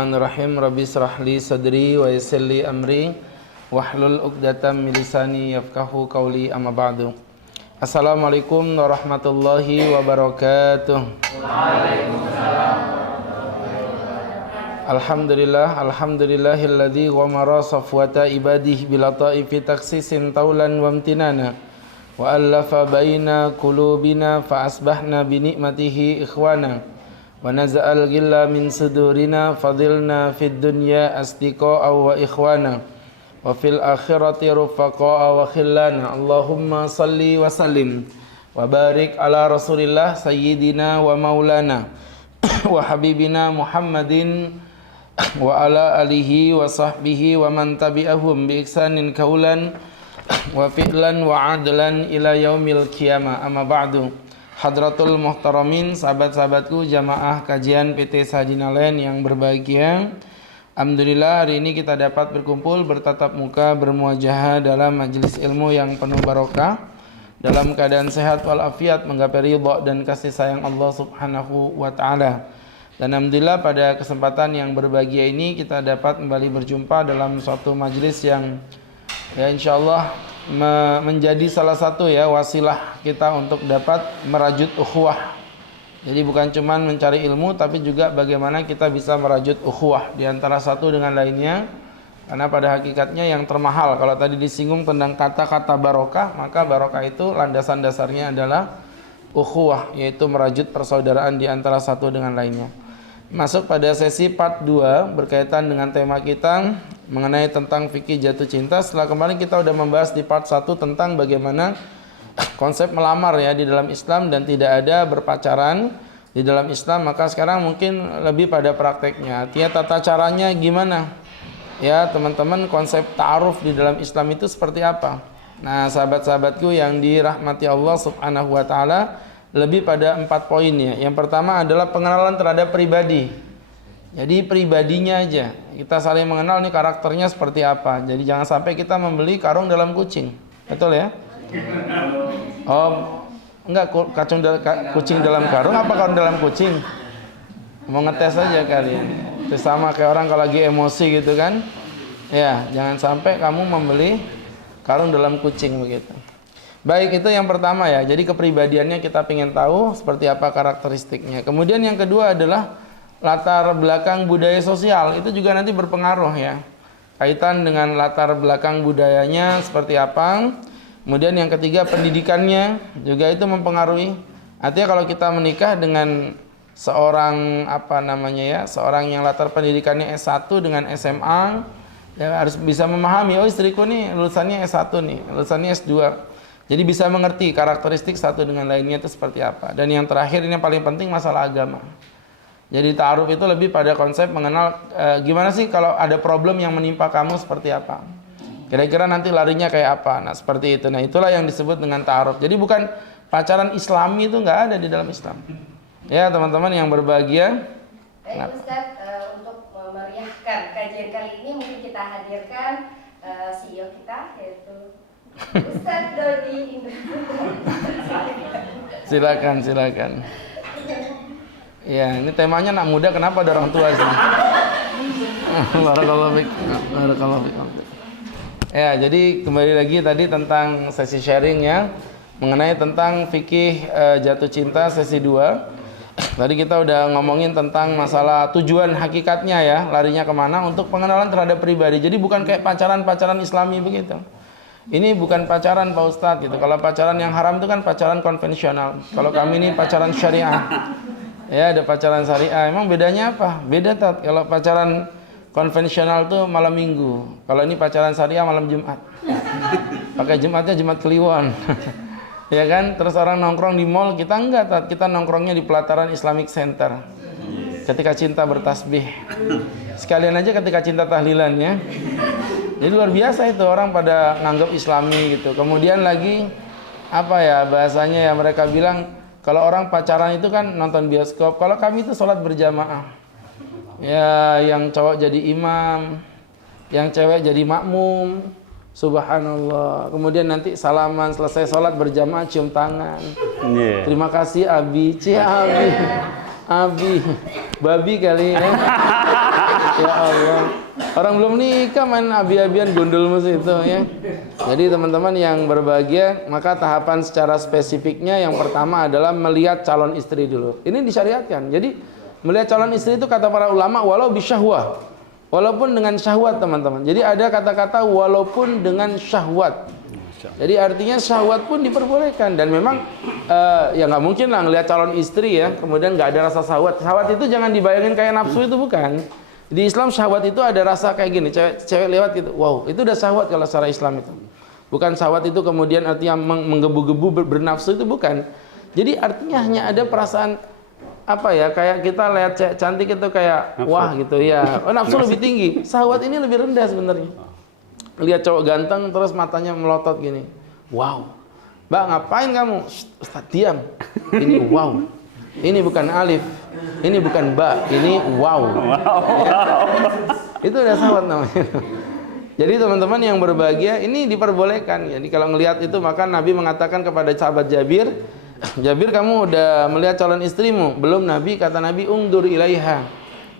Bismillahirrahmanirrahim. Rabbi shrah li sadri wa yassir li amri wahlul 'uqdatam min lisani yafqahu qawli, amma ba'du. Assalamualaikum warahmatullahi wabarakatuh. Waalaikumsalam. Alhamdulillahilladzi ghamara safwata ibadihi bilataifi taksisin taulan wa amtinana wa allafa baina qulubina fa asbahna bi ni'matihi ikhwana wa naza'al ghilla min sudurina fadilna fid dunya asdiqa'a wa ikhwana wa fil akhirati rufaqa'a wa khillana. Allahumma salli wa sallim wa barik ala rasulillah sayyidina wa maulana wa habibina Muhammadin wa ala alihi wa sahbihi wa man tabi'ahum bi ihsanin kaulan wa fi'lan wa adlan ila yaumil qiyamah. Amma ba'du. Hadratul muhtaramin, sahabat-sahabatku jamaah kajian PT Sajinalen yang berbahagia. Alhamdulillah hari ini kita dapat berkumpul bertatap muka bermuajahah dalam majelis ilmu yang penuh barokah, dalam keadaan sehat walafiat, menggapai ridha dan kasih sayang Allah Subhanahu wa taala. Dan alhamdulillah pada kesempatan yang berbahagia ini kita dapat kembali berjumpa dalam suatu majelis yang ya insyaallah menjadi salah satu ya wasilah kita untuk dapat merajut ukhuwah. Jadi bukan cuma mencari ilmu, tapi juga bagaimana kita bisa merajut ukhuwah di antara satu dengan lainnya. Karena pada hakikatnya yang termahal, kalau tadi disinggung tentang kata-kata barokah, maka barokah itu landasan dasarnya adalah ukhuwah, yaitu merajut persaudaraan di antara satu dengan lainnya. Masuk pada sesi part 2 berkaitan dengan tema kita mengenai tentang fikih jatuh cinta. Setelah kemarin kita sudah membahas di part 1 tentang bagaimana konsep melamar ya di dalam Islam dan tidak ada berpacaran di dalam Islam, maka sekarang mungkin lebih pada prakteknya. Artinya tata caranya gimana? Ya, teman-teman, konsep ta'aruf di dalam Islam itu seperti apa? Nah, sahabat-sahabatku yang dirahmati Allah Subhanahu wa taala, lebih pada 4 poin ya. Yang pertama adalah pengenalan terhadap pribadi. Jadi pribadinya aja. Kita saling mengenal nih karakternya seperti apa. Jadi jangan sampai kita membeli karung dalam kucing. Betul ya? Oh, enggak, kucing dalam karung apa karung dalam kucing? Mau ngetes aja kalian. Itu sama kayak orang kalau lagi emosi gitu kan. Ya, jangan sampai kamu membeli karung dalam kucing begitu. Baik, itu yang pertama ya. Jadi kepribadiannya kita ingin tahu seperti apa karakteristiknya. Kemudian yang kedua adalah latar belakang budaya sosial. Itu juga nanti berpengaruh ya. Kaitan dengan latar belakang budayanya seperti apa. Kemudian yang ketiga pendidikannya juga itu mempengaruhi. Artinya kalau kita menikah dengan seorang seorang yang latar pendidikannya S1 dengan SMA, ya harus bisa memahami, oh istriku nih lulusannya S1 nih, lulusannya S2. Jadi bisa mengerti karakteristik satu dengan lainnya itu seperti apa. Dan yang terakhir ini yang paling penting masalah agama. Jadi ta'aruf itu lebih pada konsep mengenal gimana sih kalau ada problem yang menimpa kamu seperti apa. Kira-kira nanti larinya kayak apa. Nah seperti itu. Nah itulah yang disebut dengan ta'aruf. Jadi bukan pacaran Islami itu nggak ada di dalam Islam. Ya teman-teman yang berbahagia. Baik Ustaz, untuk memeriahkan kajian kali ini mungkin kita hadirkan CEO kita yaitu Ustaz Dodi Indra. Silakan. Ya, ini temanya anak muda, kenapa ada orang tua sih? Barakallahu fiik. Ya, jadi kembali lagi tadi tentang sesi sharing ya, mengenai tentang fikih jatuh cinta sesi 2. Tadi kita udah ngomongin tentang masalah tujuan hakikatnya ya, larinya kemana untuk pengenalan terhadap pribadi. Jadi bukan kayak pacaran Islami begitu. Ini bukan pacaran Pak Ustadz gitu. Kalau pacaran yang haram itu kan pacaran konvensional. Kalau kami ini pacaran syariah. Ya, ada pacaran syariah. Emang bedanya apa? Beda Tat. Kalau pacaran konvensional tuh malam Minggu. Kalau ini pacaran syariah malam Jumat. Pakai Jumatnya Jumat Kliwon. Ya kan? Terus orang nongkrong di mall, kita enggak Tat. Kita nongkrongnya di pelataran Islamic Center. Ketika cinta bertasbih. Sekalian aja ketika cinta tahlilan ya. Jadi luar biasa itu orang pada nganggap Islami gitu. Kemudian lagi bahasanya ya mereka bilang kalau orang pacaran itu kan nonton bioskop. Kalau kami itu sholat berjamaah. Ya yang cowok jadi imam, yang cewek jadi makmum. Subhanallah. Kemudian nanti salaman selesai sholat berjamaah cium tangan. Terima kasih Abi, Abi, babi kali ya. Ya Allah. Orang belum nikah main abi-abian gundul mesti itu ya. Jadi teman-teman yang berbahagia, maka tahapan secara spesifiknya yang pertama adalah melihat calon istri dulu. Ini disyariatkan. Jadi melihat calon istri itu kata para ulama walau bisyahwah. Walaupun dengan syahwat teman-teman. Jadi ada kata-kata walaupun dengan syahwat. Jadi artinya syahwat pun diperbolehkan. Dan memang ya nggak mungkin lah ngelihat calon istri ya kemudian nggak ada rasa syahwat. Syahwat itu jangan dibayangin kayak nafsu, itu bukan. Di Islam syahwat itu ada rasa kayak gini, cewek lewat gitu. Wow, itu udah syahwat kalau secara Islam itu. Bukan syahwat itu kemudian artinya menggebu-gebu bernafsu, itu bukan. Jadi artinya hanya ada perasaan apa ya, kayak kita lihat cewek cantik itu kayak nafsu. Wah gitu ya. Oh, nafsu lebih tinggi. Syahwat ini lebih rendah sebenarnya. Lihat cowok ganteng terus matanya melotot gini. Wow. Mbak, ngapain kamu? Ustaz, diam. Ini wow. Ini bukan alif. Ini bukan ba. Ini wow. Itu udah syahwat namanya. Jadi teman-teman yang berbahagia ini diperbolehkan. Jadi kalau ngelihat itu maka Nabi mengatakan kepada sahabat Jabir, Jabir, kamu udah melihat calon istrimu? Belum Nabi, kata Nabi, ungdur ilaiha.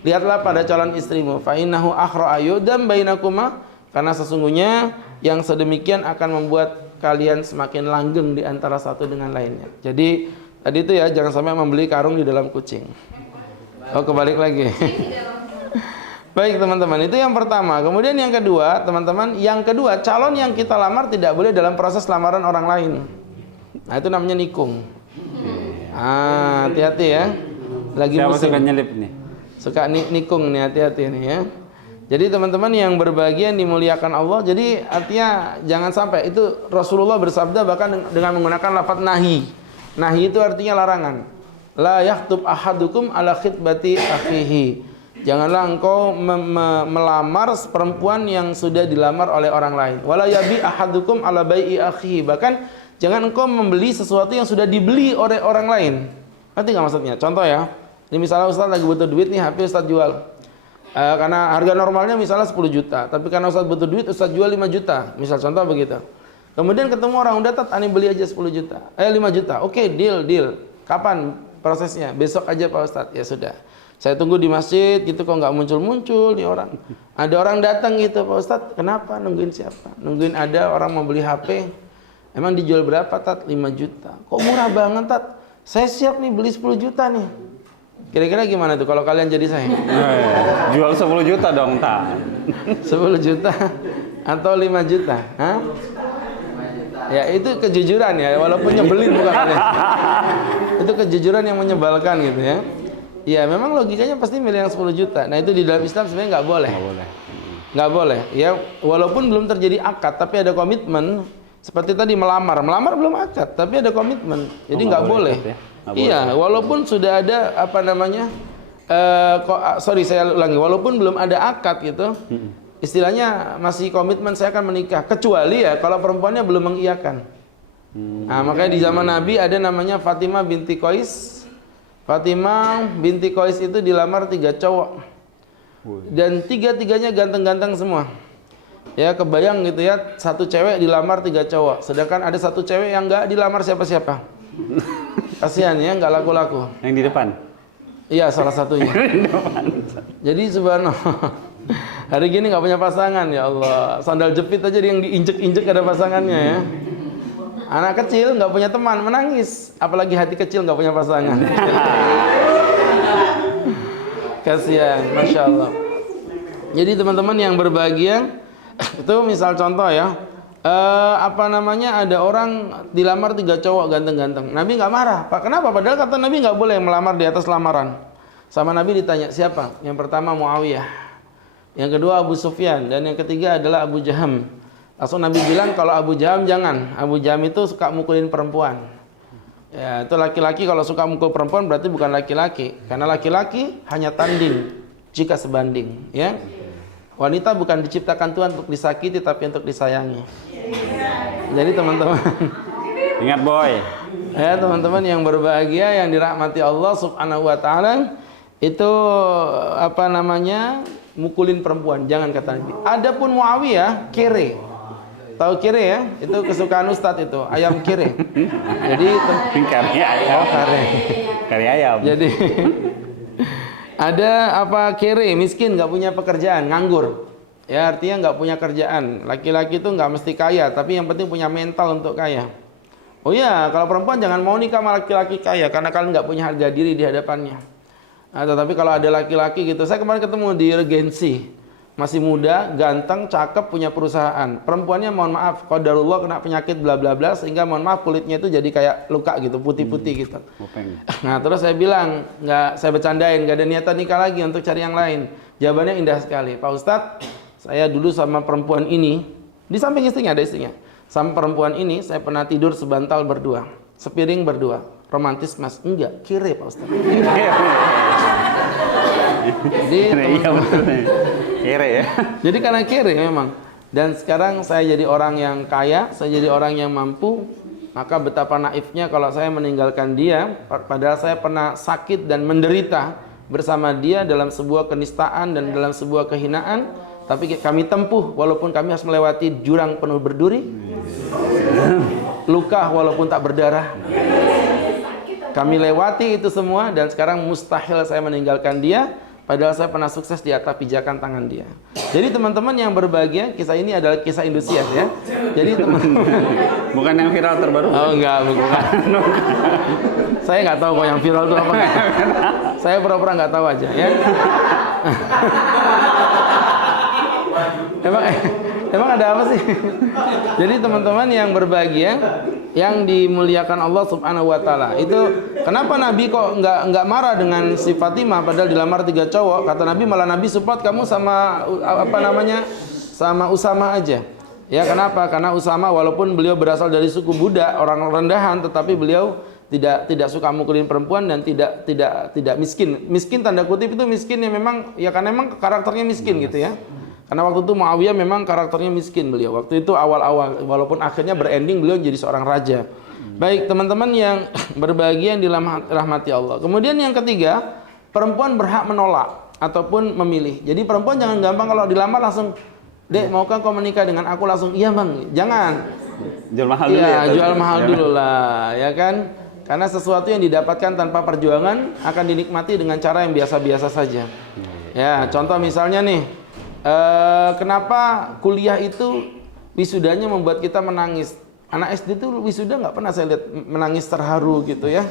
Lihatlah pada calon istrimu. Fa innahu akhra ayudam bainakuma, karena sesungguhnya yang sedemikian akan membuat kalian semakin langgeng di antara satu dengan lainnya. Jadi tadi itu ya, jangan sampai membeli karung di dalam kucing. Oh, kebalik lagi. Baik teman-teman, itu yang pertama. Kemudian yang kedua, teman-teman, yang kedua, calon yang kita lamar tidak boleh dalam proses lamaran orang lain. Nah, itu namanya nikung. Hati-hati ya. Lagi siapa musim. suka nyelip nih? Suka nikung nih, hati-hati nih ya. Jadi teman-teman yang berbahagia dimuliakan Allah. Jadi artinya jangan sampai, itu Rasulullah bersabda bahkan dengan menggunakan lafaz nahi. Nahi itu artinya larangan. La yahtub ahadukum ala khitbati akhihi. Janganlah engkau melamar perempuan yang sudah dilamar oleh orang lain. Wala yabi ahadukum ala bai'i akhihi. Bahkan jangan engkau membeli sesuatu yang sudah dibeli oleh orang lain. Ngerti nggak maksudnya? Contoh ya. Ini misalnya Ustaz lagi butuh duit nih, HP Ustaz jual. Karena harga normalnya misalnya 10 juta, tapi karena Ustaz butuh duit, Ustaz jual 5 juta. Misal contoh begitu. Kemudian ketemu orang, udah tat, ani beli aja 10 juta. 5 juta. Oke, deal. Kapan prosesnya? Besok aja Pak Ustaz. Ya sudah. Saya tunggu di masjid gitu, kok nggak muncul-muncul nih orang. Ada orang datang gitu, Pak Ustaz, kenapa? Nungguin siapa? Nungguin ada orang mau beli HP. Emang dijual berapa, Tat? 5 juta. Kok murah banget, Tat? Saya siap nih beli 10 juta nih. Kira-kira gimana tuh kalau kalian jadi saya? Jual 10 juta dong, Tat. 10 juta atau 5 juta? Hah? Ya itu kejujuran ya, walaupun nyebelin bukan aneh. Itu kejujuran yang menyebalkan gitu ya. Ya memang logikanya pasti milih yang 10 juta. Nah itu di dalam Islam sebenarnya nggak boleh. Nggak boleh. Ya walaupun belum terjadi akad, tapi ada komitmen. Seperti tadi melamar belum akad, tapi ada komitmen. Jadi nggak boleh. Ya? Iya, walaupun sudah ada apa namanya, saya ulangi, walaupun belum ada akad gitu, istilahnya masih komitmen saya akan menikah. Kecuali ya kalau perempuannya belum mengiyakan. Nah makanya di zaman Nabi ada namanya Fatimah binti Qais. Fatimah binti Qais itu dilamar 3 cowok, dan 3-tiganya ganteng-ganteng semua. Ya kebayang gitu ya, satu cewek dilamar 3 cowok, sedangkan ada satu cewek yang nggak dilamar siapa-siapa. Kasihan ya, nggak laku-laku. Yang di depan? Iya, salah satunya. Jadi subhanallah, hari gini nggak punya pasangan, ya Allah. Sandal jepit aja yang diinjek-injek ada pasangannya ya. Anak kecil nggak punya teman, menangis. Apalagi hati kecil nggak punya pasangan. Kasihan, Masya Allah. Jadi teman-teman yang berbahagia, itu misal contoh ya, ada orang dilamar 3 cowok ganteng-ganteng. Nabi nggak marah, Pak. Kenapa? Padahal kata Nabi nggak boleh melamar di atas lamaran. Sama Nabi ditanya siapa? Yang pertama Muawiyah, yang kedua Abu Sufyan, dan yang ketiga adalah Abu Jaham. Langsung Nabi bilang kalau Abu Jaham jangan. Abu Jaham itu suka mukulin perempuan. Ya itu laki-laki kalau suka mukul perempuan berarti bukan laki-laki. Karena laki-laki hanya tanding jika sebanding. Ya. Wanita bukan diciptakan Tuhan untuk disakiti tapi untuk disayangi. Jadi teman-teman, ingat boy. Ya teman-teman yang berbahagia yang dirahmati Allah Subhanahu wa taala, itu mukulin perempuan, jangan kata Nabi. Adapun Muawiyah kere. Tahu kere ya? Itu kesukaan Ustadz itu, ayam kere. Jadi kari ayam. Oh, kare. Kari ayam. Jadi Ada apa kere, miskin, nggak punya pekerjaan, nganggur. Ya artinya nggak punya kerjaan. Laki-laki itu nggak mesti kaya, tapi yang penting punya mental untuk kaya. Oh iya, kalau perempuan jangan mau nikah sama laki-laki kaya, karena kalian nggak punya harga diri di hadapannya. Nah, tetapi kalau ada laki-laki gitu, saya kemarin ketemu di Regensi, masih muda, ganteng, cakep, punya perusahaan. Perempuannya mohon maaf, qadarullah kena penyakit bla bla bla, sehingga mohon maaf kulitnya itu jadi kayak luka gitu, putih-putih gitu. Nah terus saya bilang, saya bercandain, nggak ada niatan nikah lagi untuk cari yang lain. Jawabannya indah sekali, Pak Ustadz, saya dulu sama perempuan ini, di samping istrinya ada istrinya, sama perempuan ini saya pernah tidur sebantal berdua, sepiring berdua. Romantis mas? Enggak, kere Pak Ustadz. Jadi kere ya. Jadi karena kere memang. Dan sekarang saya jadi orang yang kaya, saya jadi orang yang mampu, maka betapa naifnya kalau saya meninggalkan dia, padahal saya pernah sakit dan menderita bersama dia dalam sebuah kenistaan dan dalam sebuah kehinaan, tapi kami tempuh walaupun kami harus melewati jurang penuh berduri, luka walaupun tak berdarah. Kami lewati itu semua dan sekarang mustahil saya meninggalkan dia, padahal saya pernah sukses di atas pijakan tangan dia. Jadi teman-teman yang berbahagia, kisah ini adalah kisah Indosiar ya. Jadi teman-teman, bukan yang viral terbaru. Oh enggak, bukan. Saya nggak tahu kok yang viral itu apa. Saya pura-pura nggak tahu aja ya. Emang ada apa sih? Jadi teman-teman yang berbahagia, yang dimuliakan Allah Subhanahu wa taala. Itu kenapa Nabi kok nggak marah dengan si Fatimah padahal dilamar 3 cowok? Kata Nabi, malah Nabi support kamu sama sama Usama aja. Ya kenapa? Karena Usama walaupun beliau berasal dari suku Buddha, orang rendahan, tetapi beliau tidak suka mukulin perempuan dan tidak miskin. Miskin tanda kutip itu miskin yang memang ya karena memang karakternya miskin gitu ya. Karena waktu itu Muawiyah memang karakternya miskin beliau. Waktu itu awal-awal, walaupun akhirnya berending beliau jadi seorang raja. Baik teman-teman yang berbahagia yang dirahmati Allah. Kemudian yang ketiga, perempuan berhak menolak ataupun memilih. Jadi perempuan jangan gampang kalau dilamar langsung, Dek maukah kau menikah dengan aku, langsung iya bang. Jangan. Jual mahal dulu ya. Jual mahal dulu lah, ya kan. Karena sesuatu yang didapatkan tanpa perjuangan akan dinikmati dengan cara yang biasa-biasa saja. Ya, contoh misalnya nih. Kenapa kuliah itu wisudanya membuat kita menangis? Anak SD itu wisuda nggak pernah saya lihat menangis terharu gitu ya.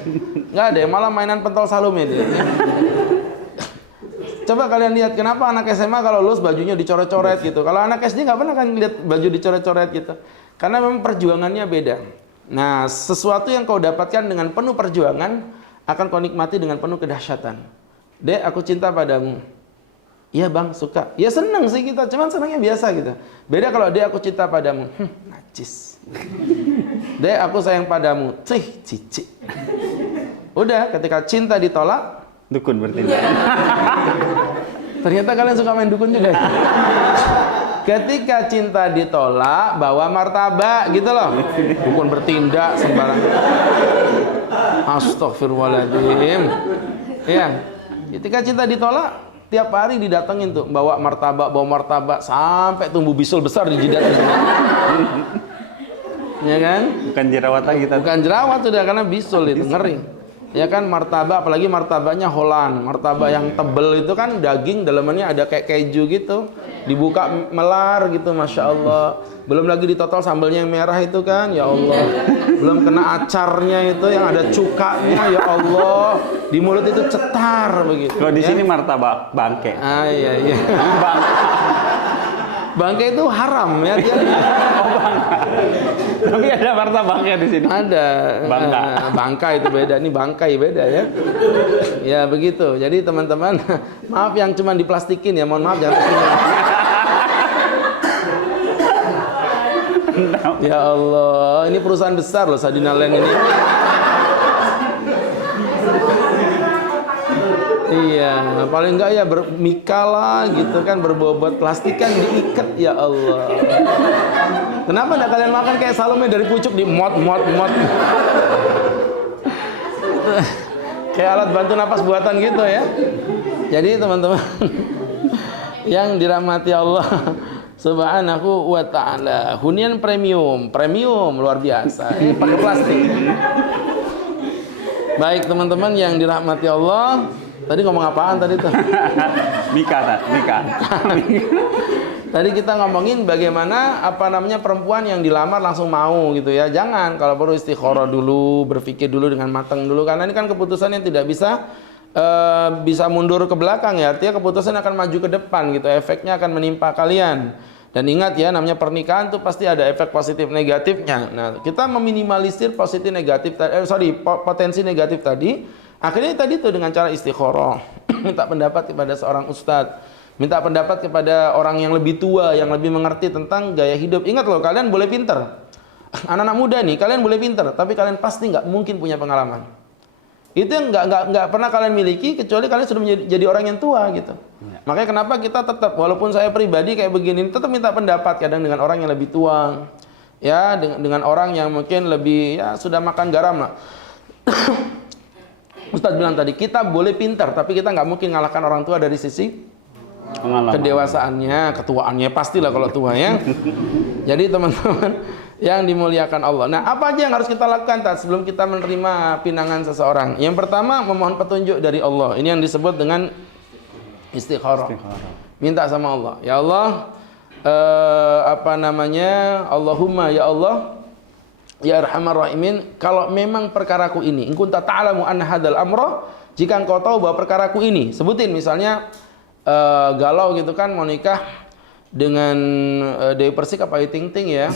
Nggak ada, malah mainan pentol Salome dia. Ya. Coba kalian lihat kenapa anak SMA kalau lulus bajunya dicoret-coret gitu. Kalau anak SD nggak pernah kan lihat baju dicoret-coret gitu. Karena memang perjuangannya beda. Nah, sesuatu yang kau dapatkan dengan penuh perjuangan akan kau nikmati dengan penuh kedahsyatan. Dek, aku cinta padamu. Iya bang, suka. Ya seneng sih kita, cuman senangnya biasa gitu. Beda kalau dia aku cinta padamu. Najis. Dek, aku sayang padamu. Cici. Udah, ketika cinta ditolak, dukun bertindak. Ternyata kalian suka main dukun juga. Ketika cinta ditolak, bawa martabak gitu loh. Dukun bertindak sembarang. Astagfirullahaladzim. Ya, ketika cinta ditolak, tiap hari didatengin tuh bawa martabak sampai tumbuh bisul besar di jidatnya. Ya kan? Bukan jerawat lagi tadi. Bukan jerawat sudah, karena bisul itu ngeri. Ya kan, martabak apalagi martabaknya Holland, martabak yang tebel itu kan daging dalamnya ada kayak keju gitu. Dibuka melar gitu, Masya Allah. Belum lagi ditotol sambelnya yang merah itu kan, ya Allah. Belum kena acarnya itu yang ada cukanya, ya Allah. Di mulut itu cetar begitu. Kalau di ya? sini martabak bangke. Ah iya. Bangke itu haram ya. Tapi ada martabaknya di sini. Ada. Bangka itu beda, ini bangkai beda ya. Ya begitu. Jadi teman-teman, maaf yang cuma diplastikin ya, mohon maaf jangan kesini. Ya Allah, ini perusahaan besar loh Sadina Land ini. Iya, paling enggak ya bermikala gitu kan, berbobot plastik kan diikat, ya Allah. Kenapa enggak kalian makan kayak Salome dari pucuk di mot. Kayak alat bantu napas buatan gitu ya. Jadi teman-teman yang dirahmati Allah Subhanahu wa ta'ala, hunian premium luar biasa. Ini pakai plastik. Baik teman-teman yang dirahmati Allah, Tadi ngomong apaan tadi tuh? Nikah. Tadi kita ngomongin bagaimana perempuan yang dilamar langsung mau gitu ya. Jangan, kalau perlu istikharah dulu, berpikir dulu dengan matang dulu, karena ini kan keputusan yang tidak bisa mundur ke belakang ya. Artinya keputusan akan maju ke depan gitu. Efeknya akan menimpa kalian. Dan ingat ya, namanya pernikahan tuh pasti ada efek positif negatifnya. Nah, kita meminimalisir potensi negatif tadi. Akhirnya tadi tuh dengan cara istikharah, minta pendapat kepada seorang ustadz, minta pendapat kepada orang yang lebih tua, yang lebih mengerti tentang gaya hidup. Ingat loh, kalian boleh pinter. Anak-anak muda nih, kalian boleh pinter, tapi kalian pasti nggak mungkin punya pengalaman. Itu yang nggak pernah kalian miliki, kecuali kalian sudah jadi orang yang tua gitu. Ya. Makanya kenapa kita tetap, walaupun saya pribadi kayak begini, tetap minta pendapat kadang dengan orang yang lebih tua, ya, dengan orang yang mungkin lebih ya sudah makan garam lah. Ustadz bilang tadi, kita boleh pintar, tapi kita nggak mungkin ngalahkan orang tua dari sisi kedewasaannya, ketuaannya, pastilah kalau tua ya. Jadi teman-teman yang dimuliakan Allah. Nah, apa aja yang harus kita lakukan sebelum kita menerima pinangan seseorang? Yang pertama, memohon petunjuk dari Allah. Ini yang disebut dengan istikharah. Minta sama Allah. Ya Allah, Allahumma ya Allah, ya Arhamar Rahimin, kalau memang perkaraku ini, in kunta ta'lamu anna hadzal amra, jika engkau tahu bahwa perkaraku ini, sebutin misalnya galau gitu kan, mau nikah dengan Dewi Persik apa Ayu Ting Ting ya.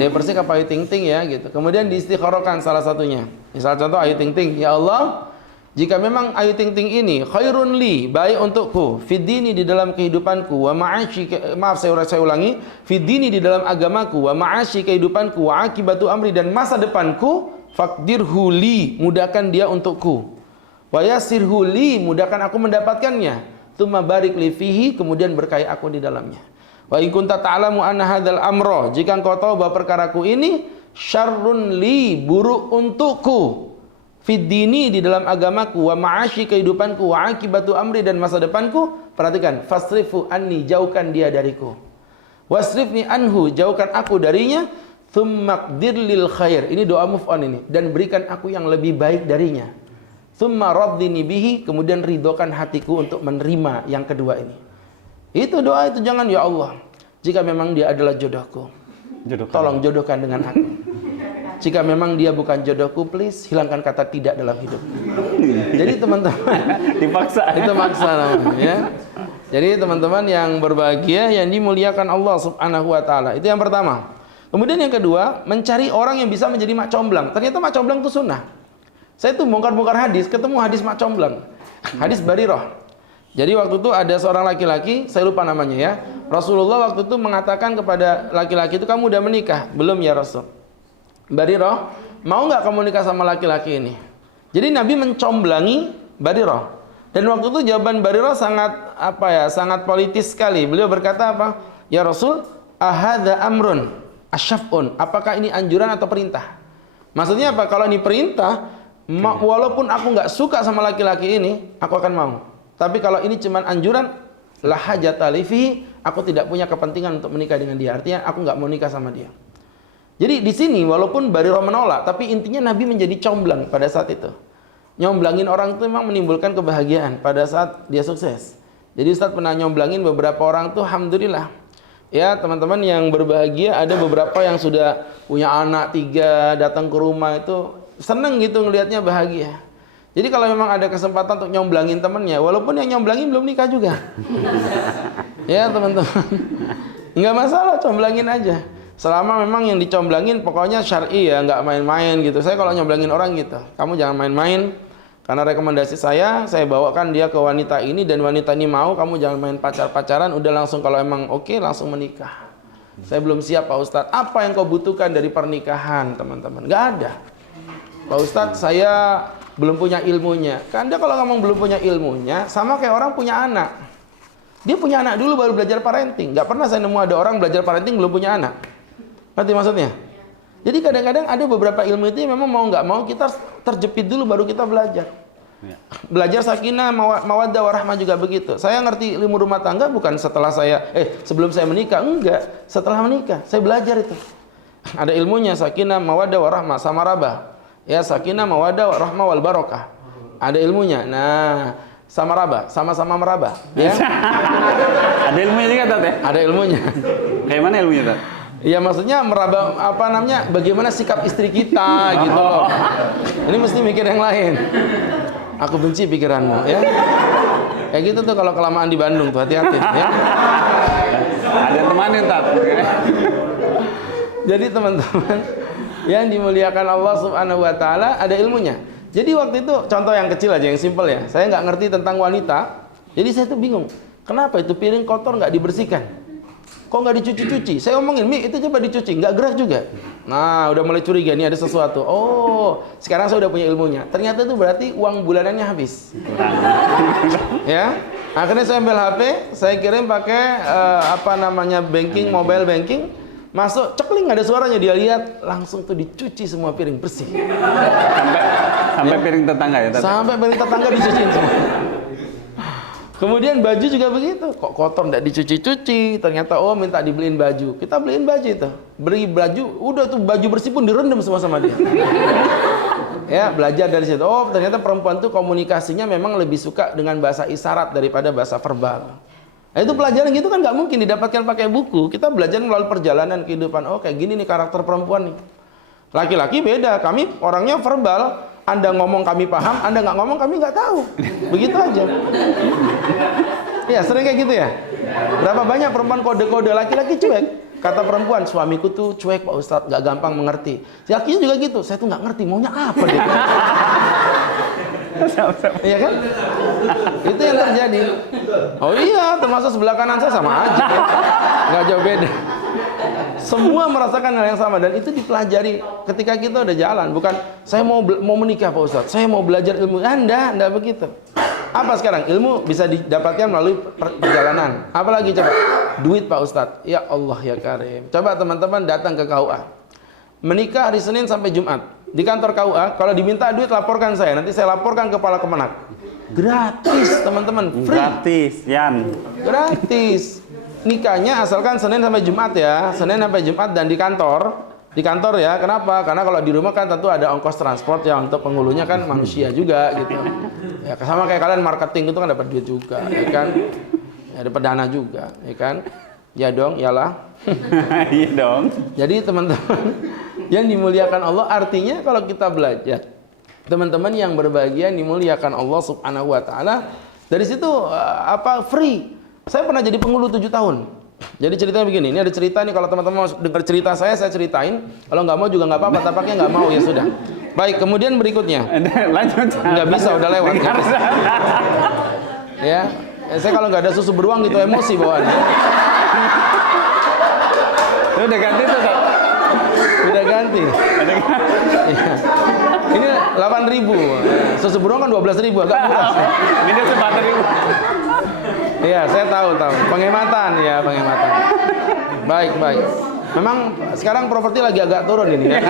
Dewi Persik apa Ayu Ting Ting ya gitu. Kemudian diistikharahkan salah satunya. Misal contoh Ayu Ting Ting, ya Allah, jika memang Ayu Ting Ting ini khairun li, baik untukku, fid dini di dalam kehidupanku, wa ma'ashi, saya ulangi, fid dini di dalam agamaku, wa ma'ashi kehidupanku, wa akibatu amri dan masa depanku, faqdirhu li, mudahkan dia untukku. Wa yassirhu li, mudahkan aku mendapatkannya. Tsumma barik li fihi, kemudian berkahi aku di dalamnya. Wa in kunta ta'lamu anna hadzal amra, jika engkau tahu bahwa perkaraku ini syarrun li, buruk untukku, fid dini di dalam agamaku, wa ma'ashi kehidupanku, wa akibatu amri dan masa depanku, perhatikan, fasrifu anni, jauhkan dia dariku, wasrifni anhu, jauhkan aku darinya, tsumma qdir lil khair, ini doa move on ini, dan berikan aku yang lebih baik darinya. Tsumma raddini bihi, kemudian ridhokan hatiku untuk menerima yang kedua ini. Itu doa itu, jangan ya Allah, jika memang dia adalah jodohku, tolong jodohkan dengan aku. Jika memang dia bukan jodohku, please hilangkan kata tidak dalam hidup. Jadi teman-teman, dipaksa. Itu maksa namanya ya. Jadi teman-teman yang berbahagia, yang dimuliakan Allah Subhanahu wa taala. Itu yang pertama. Kemudian yang kedua, mencari orang yang bisa menjadi mak comblang. Ternyata mak comblang itu sunnah. Saya tuh bongkar-bongkar hadis, ketemu hadis mak comblang. Hadis Barirah. Jadi waktu itu ada seorang laki-laki, saya lupa namanya ya. Rasulullah waktu itu mengatakan kepada laki-laki itu, kamu udah menikah? Belum ya Rasul. Barirah, mau nggak kamu nikah sama laki-laki ini? Jadi Nabi mencomblangi Barirah. Dan waktu itu jawaban Barirah sangat politis sekali. Beliau berkata apa? Ya Rasul, ahadza amrun asyafun. Apakah ini anjuran atau perintah? Maksudnya apa? Kalau ini perintah, walaupun aku nggak suka sama laki-laki ini, aku akan mau. Tapi kalau ini cuma anjuran, la hajata li fihi, aku tidak punya kepentingan untuk menikah dengan dia. Artinya aku nggak mau nikah sama dia. Jadi di sini walaupun Barirah menolak, tapi intinya Nabi menjadi comblang pada saat itu. Nyomblangin orang itu memang menimbulkan kebahagiaan pada saat dia sukses. Jadi Ustaz pernah nyomblangin beberapa orang tuh, alhamdulillah. Ya teman-teman yang berbahagia, ada beberapa yang sudah punya anak 3, datang ke rumah itu seneng gitu ngelihatnya, bahagia. Jadi kalau memang ada kesempatan untuk nyomblangin temennya, walaupun yang nyomblangin belum nikah juga. Ya teman-teman, nggak masalah, comblangin aja. Selama memang yang dicomblangin pokoknya syar'i ya, nggak main-main gitu. Saya kalau nyomblangin orang gitu, kamu jangan main-main. Karena rekomendasi saya bawakan dia ke wanita ini, dan wanita ini mau, kamu jangan main pacar-pacaran, udah langsung kalau emang oke, langsung menikah. Saya belum siap Pak Ustadz. Apa yang kau butuhkan dari pernikahan teman-teman? Nggak ada. Pak Ustadz, saya belum punya ilmunya. Kan dia kalau ngomong belum punya ilmunya, sama kayak orang punya anak. Dia punya anak dulu baru belajar parenting. Nggak pernah saya nemu ada orang belajar parenting belum punya anak. Ngerti maksudnya? Jadi kadang-kadang ada beberapa ilmu itu memang mau nggak mau kita terjepit dulu baru kita belajar. Belajar sakinah, mawaddah, warahmah juga begitu. Saya ngerti ilmu rumah tangga bukan setelah sebelum saya menikah, enggak. Setelah menikah, saya belajar itu. Ada ilmunya sakinah, mawaddah, warahmah, sama rabah. Ya, sakinah, mawaddah, warahmah, wal barakah. Ada ilmunya. Nah, sama raba, sama-sama meraba, ya. Ada ilmunya juga Tat ya? Ada ilmunya. Kayak mana ilmunya Tat? Iya maksudnya meraba apa namanya? Bagaimana sikap istri kita gitu loh. Ini mesti mikir yang lain. Aku benci pikiranmu, ya. Kayak gitu tuh kalau kelamaan di Bandung tuh, hati-hati, ya. Ada yang temanin Tat. Jadi teman-teman yang dimuliakan Allah Subhanahu wa taala, ada ilmunya. Jadi waktu itu contoh yang kecil aja, yang simpel ya. Saya nggak ngerti tentang wanita. Jadi saya tuh bingung. Kenapa itu piring kotor nggak dibersihkan? Kok nggak dicuci-cuci? Saya omongin, Mi, itu coba dicuci, nggak gerak juga. Nah, udah mulai curiga nih ada sesuatu. Oh, sekarang saya udah punya ilmunya. Ternyata itu berarti uang bulanannya habis. Ya, akhirnya saya ambil HP, saya kirim pakai banking, mobile banking, masuk, cekling ada suaranya, dia lihat, langsung tuh dicuci semua piring bersih. Sampai piring tetangga ya Tat? Sampai piring tetangga dicuciin semua. Kemudian baju juga begitu, kok kotor nggak dicuci-cuci, ternyata minta dibeliin baju, kita beliin baju itu, beri baju, udah tuh baju bersih pun direndam semua sama dia. Ya, belajar dari situ, ternyata perempuan tuh komunikasinya memang lebih suka dengan bahasa isyarat daripada bahasa verbal. Nah, itu pelajaran gitu kan nggak mungkin didapatkan pakai buku, kita belajar melalui perjalanan kehidupan. Kayak gini nih karakter perempuan nih. Laki-laki beda, kami orangnya verbal. Anda ngomong kami paham, Anda nggak ngomong kami nggak tahu. Begitu aja. Iya, sering kayak gitu ya. Berapa banyak perempuan kode-kode, laki-laki cuek. Kata perempuan, suamiku tuh cuek Pak Ustadz, nggak gampang mengerti. Si lakinya juga gitu, saya tuh nggak ngerti maunya apa deh. Iya kan? Itu yang terjadi. Oh iya, termasuk sebelah kanan saya sama aja. Nggak jauh beda. Semua merasakan hal yang sama dan itu dipelajari ketika kita udah jalan. Bukan saya mau menikah Pak Ustadz, saya mau belajar ilmu. Anda begitu. Apa sekarang? Ilmu bisa didapatkan melalui perjalanan. Apalagi coba? Duit Pak Ustadz. Ya Allah ya Karim. Coba teman-teman datang ke KUA. Menikah hari Senin sampai Jumat. Di kantor KUA, kalau diminta duit laporkan saya. Nanti saya laporkan kepala Kemenak. Gratis teman-teman. Free. Gratis, Yan. Gratis. Nikahnya asalkan Senin sampai Jumat ya, Senin sampai Jumat dan di kantor ya. Kenapa? Karena kalau di rumah kan tentu ada ongkos transport ya, untuk penghulunya kan manusia juga gitu. Ya sama kayak kalian marketing itu kan dapat duit juga, ya kan? Ya, dapat dana juga, ya kan? Ya dong, iyalah. Iya dong. Jadi teman-teman yang dimuliakan Allah, artinya kalau kita belajar, teman-teman yang berbahagia dimuliakan Allah Subhanahu wa taala, dari situ free. Saya pernah jadi penghulu 7 tahun. Jadi ceritanya begini, ini ada cerita nih, kalau teman-teman mau dengar cerita saya ceritain. Kalau nggak mau juga nggak apa-apa, tampaknya nggak mau ya sudah. Baik, kemudian berikutnya. Lanjut. Nggak bisa, udah lewat. Ya, saya kalau nggak ada susu beruang gitu emosi bawaannya. Itu udah ganti tuh, Tat? Udah ganti. Ya. Ini 8.000. Susu beruang kan 12.000, agak murah. Ini udah 4.000. Iya, saya tahu. Penghematan ya, penghematan. Baik. Memang sekarang properti lagi agak turun ini ya.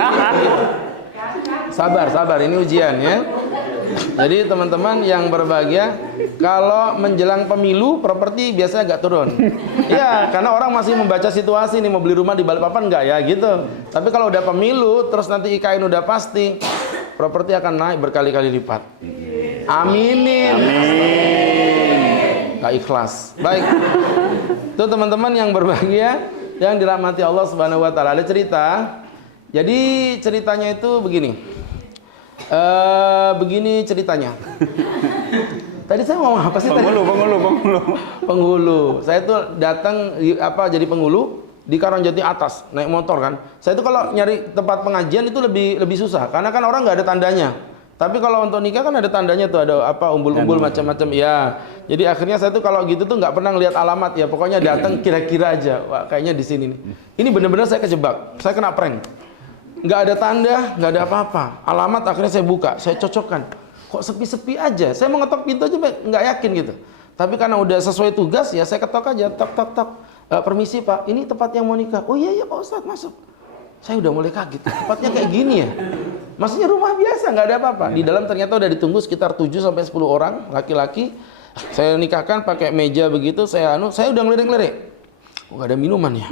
Sabar, ini ujian ya. Jadi teman-teman yang berbahagia, kalau menjelang pemilu properti biasanya agak turun. Iya, karena orang masih membaca situasi nih, mau beli rumah di Balikpapan enggak ya gitu. Tapi kalau udah pemilu, terus nanti IKN udah pasti, properti akan naik berkali-kali lipat. Aminin. Gak ikhlas. Baik. Itu teman-teman yang berbahagia, yang dirahmati Allah Subhanahu wa taala. Ada cerita. Jadi ceritanya itu begini. Begini ceritanya. Tadi saya ngomong apa sih? Penghulu. Saya tuh datang jadi penghulu di Karangjati atas, naik motor kan. Saya tuh kalau nyari tempat pengajian itu lebih susah, karena kan orang nggak ada tandanya. Tapi kalau untuk nikah kan ada tandanya tuh, ada umbul-umbul macam-macam ya. Jadi akhirnya saya tuh kalau gitu tuh nggak pernah ngelihat alamat ya, pokoknya datang kira-kira aja. Wah, kayaknya di sini nih. Ini benar-benar saya kejebak. Saya kena prank. Nggak ada tanda, nggak ada apa-apa. Alamat akhirnya saya buka, saya cocokkan. Kok sepi-sepi aja? Saya mau ngetok pintu aja nggak yakin gitu. Tapi karena udah sesuai tugas ya saya ketok aja, tok. Permisi Pak, ini tempat yang mau nikah. Oh iya Pak Ustadz, masuk. Saya udah mulai kaget, tempatnya kayak gini ya? Maksudnya rumah biasa, nggak ada apa-apa. Di dalam ternyata udah ditunggu sekitar 7-10 orang, laki-laki. Saya nikahkan pakai meja begitu, saya udah ngelirik-lirik. Nggak ada minuman ya?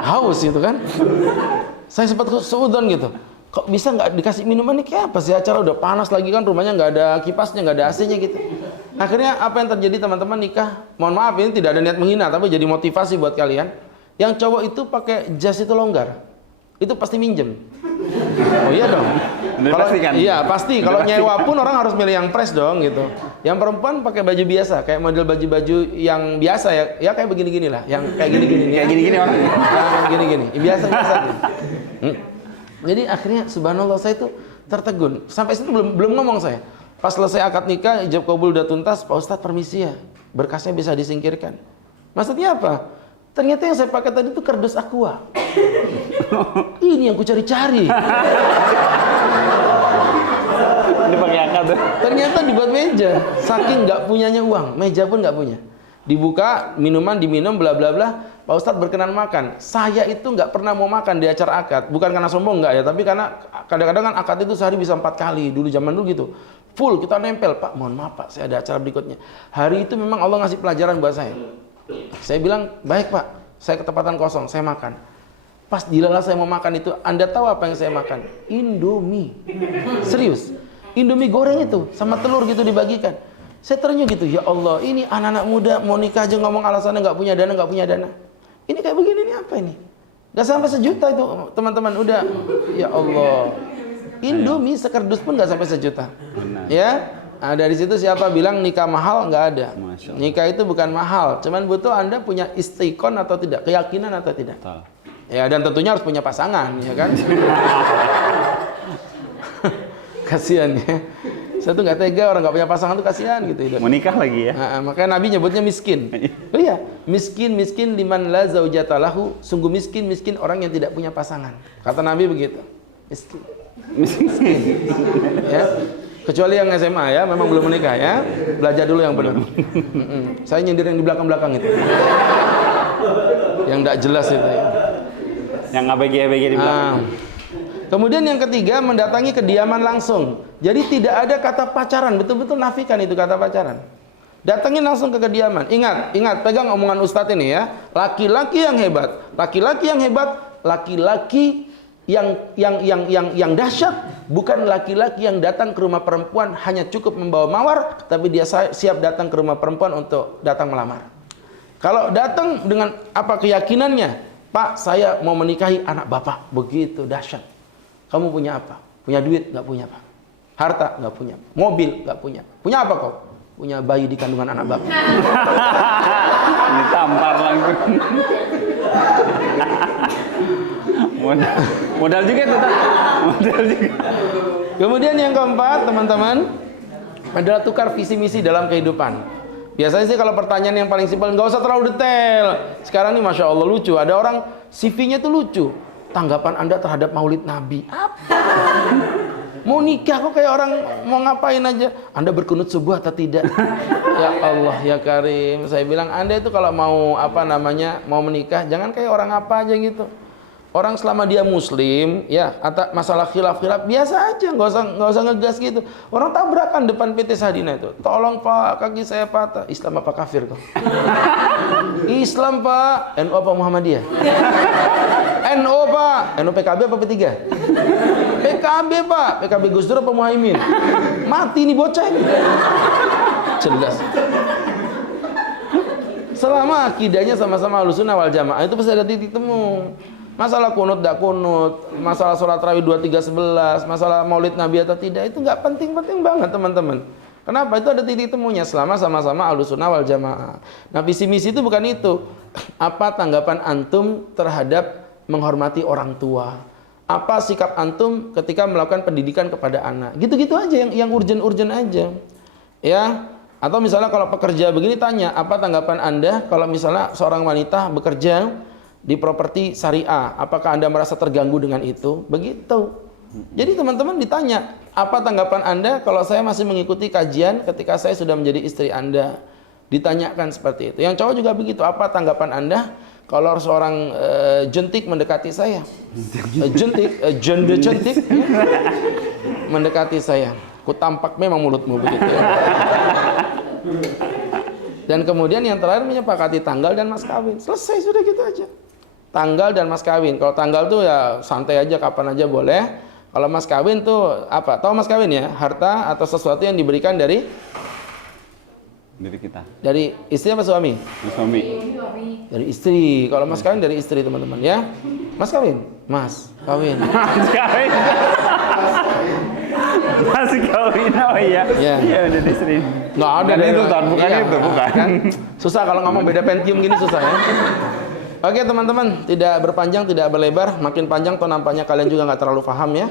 Haus itu kan? Saya sempat seudon gitu. kok bisa nggak dikasih minuman nih, kayak apa sih acara udah panas lagi kan, rumahnya nggak ada kipasnya, nggak ada AC-nya gitu. Akhirnya apa yang terjadi teman-teman, nikah, mohon maaf ini tidak ada niat menghina, tapi jadi motivasi buat kalian. Yang cowok itu pakai jas itu longgar, itu pasti minjem. Oh iya dong. Kalau iya pasti, kalau nyewa pun orang harus milih yang fresh dong gitu. Yang perempuan pakai baju biasa, kayak model baju-baju yang biasa ya kayak begini-gini lah, yang kayak gini-gini. Kayak gini-gini orang. Yang gini-gini, biasa-biasa aja. Jadi akhirnya subhanallah saya itu tertegun. Sampai situ belum ngomong saya. Pas selesai akad nikah, ijab kabul udah tuntas, Pak Ustadz permisi ya, berkasnya bisa disingkirkan. Maksudnya apa? Ternyata yang saya pakai tadi itu kardus aqua. Ini yang ku cari-cari. Ini pakai akad. Ternyata dibuat meja. Saking nggak punyanya uang, meja pun nggak punya. Dibuka, minuman diminum, bla bla bla. Pak Ustadz berkenan makan. Saya itu nggak pernah mau makan di acara akad. Bukan karena sombong nggak ya, tapi karena kadang-kadang kan akad itu sehari bisa 4 kali. Dulu zaman dulu gitu. Full kita nempel. Pak, mohon maaf Pak, saya ada acara berikutnya. Hari itu memang Allah ngasih pelajaran buat saya. Saya bilang, baik Pak, saya ketempatan kosong, saya makan. Pas dilala saya mau makan itu, Anda tahu apa yang saya makan? Indomie. Serius. Indomie goreng itu, sama telur gitu dibagikan. Saya terenyuh gitu, ya Allah, ini anak-anak muda mau nikah aja ngomong alasannya nggak punya dana. Ini kayak begini, ini apa ini? Nggak sampai sejuta itu, teman-teman, udah. Ya Allah. Indomie sekerdus pun nggak sampai sejuta. Benar. Ya. Nah, dari situ siapa bilang nikah mahal? Nggak ada. Nikah itu bukan mahal, cuman butuh Anda punya istiqon atau tidak, keyakinan atau tidak. Betul. Ya, dan tentunya harus punya pasangan, ya kan? Kasihan ya. Saya tuh nggak tega orang nggak punya pasangan tuh, kasihan gitu. Mau nikah lagi ya? Nah, makanya Nabi nyebutnya miskin. Oh iya, miskin liman la zaujata lahu, sungguh miskin orang yang tidak punya pasangan. Kata Nabi begitu. Miskin. Ya. Kecuali yang SMA ya, memang belum menikah ya. Belajar dulu yang benar. Saya nyindir yang di belakang-belakang itu. Yang enggak jelas itu ya. Yang ABG di belakang. Kemudian yang ketiga, mendatangi kediaman langsung. Jadi tidak ada kata pacaran, betul-betul nafikan itu kata pacaran. Datangin langsung ke kediaman. Ingat, pegang omongan Ustadz ini ya. Laki-laki yang hebat, laki-laki yang dahsyat, bukan laki-laki yang datang ke rumah perempuan hanya cukup membawa mawar, tapi dia siap datang ke rumah perempuan untuk datang melamar. Kalau datang dengan apa keyakinannya, Pak, saya mau menikahi anak Bapak, begitu dahsyat. Kamu punya apa? Punya duit? Nggak punya Pak. Harta? Nggak punya. Mobil? Nggak punya. Punya apa kau? Punya bayi di kandungan anak Bapak. Ditampar langsung. Modal juga itu, modal juga. Kemudian yang keempat, teman-teman, adalah tukar visi misi dalam kehidupan. Biasanya sih kalau pertanyaan yang paling simpel, nggak usah terlalu detail. Sekarang nih Masya Allah lucu, ada orang CV-nya tuh lucu. Tanggapan Anda terhadap Maulid Nabi apa? Mau nikah kok kayak orang mau ngapain aja. Anda berkunut subuh atau tidak? Ya Allah ya Karim. Saya bilang Anda itu kalau mau mau menikah jangan kayak orang apa aja gitu. Orang selama dia muslim, ya, atau masalah khilaf biasa aja, nggak usah ngegas gitu. Orang tabrakan depan PT Sadina itu. Tolong Pak, kaki saya patah. Islam apa kafir kok? Islam Pak, NU apa Muhammadiyah? NU Pak, NU PKB apa P3? PKB Pak, PKB Gus Dur apa Muhaimin? Mati nih bocah. Jelas. Selama akidahnya sama-sama Ahlussunnah wal Jamaah itu pasti ada titik temu. Masalah kunut tidak kunut, masalah sholat tarawih 2-3-11, masalah maulid Nabi atau tidak, itu nggak penting-penting banget teman-teman. Kenapa? Itu ada titik temunya selama sama-sama Ahlussunnah wal Jamaah. Nah, visi misi itu bukan itu. Apa tanggapan antum terhadap menghormati orang tua? Apa sikap antum ketika melakukan pendidikan kepada anak? Gitu-gitu aja, yang urgent-urgent aja. Ya. Atau misalnya kalau pekerja begini tanya, apa tanggapan Anda kalau misalnya seorang wanita bekerja di properti syariah, apakah Anda merasa terganggu dengan itu? Begitu. Jadi teman-teman ditanya, apa tanggapan Anda kalau saya masih mengikuti kajian ketika saya sudah menjadi istri Anda? Ditanyakan seperti itu. Yang cowok juga begitu, apa tanggapan Anda kalau seorang jentik mendekati saya? Jentik mendekati saya. Ku tampak memang mulutmu begitu ya. Dan kemudian yang terakhir menyepakati tanggal dan mas kawin. Selesai, sudah gitu aja. Tanggal dan mas kawin. Kalau tanggal tuh ya santai aja, kapan aja boleh. Kalau mas kawin tuh apa? Tahu mas kawin ya? Harta atau sesuatu yang diberikan dari kita. Dari istri apa suami? Suami. Dari istri. Kalau mas kawin dari istri teman-teman ya. Mas kawin? Mas kawin. Mas kawin. Mas kawin, oh iya. Iya. Iya udah disering. Nggak ada Bukan deh. itu Ton, bukan Iya, itu, bukan. kan? Susah kalau ngomong beda Pentium gini susah ya. Oke teman-teman, tidak berpanjang, tidak berlebar. Makin panjang toh nampaknya kalian juga nggak terlalu paham ya.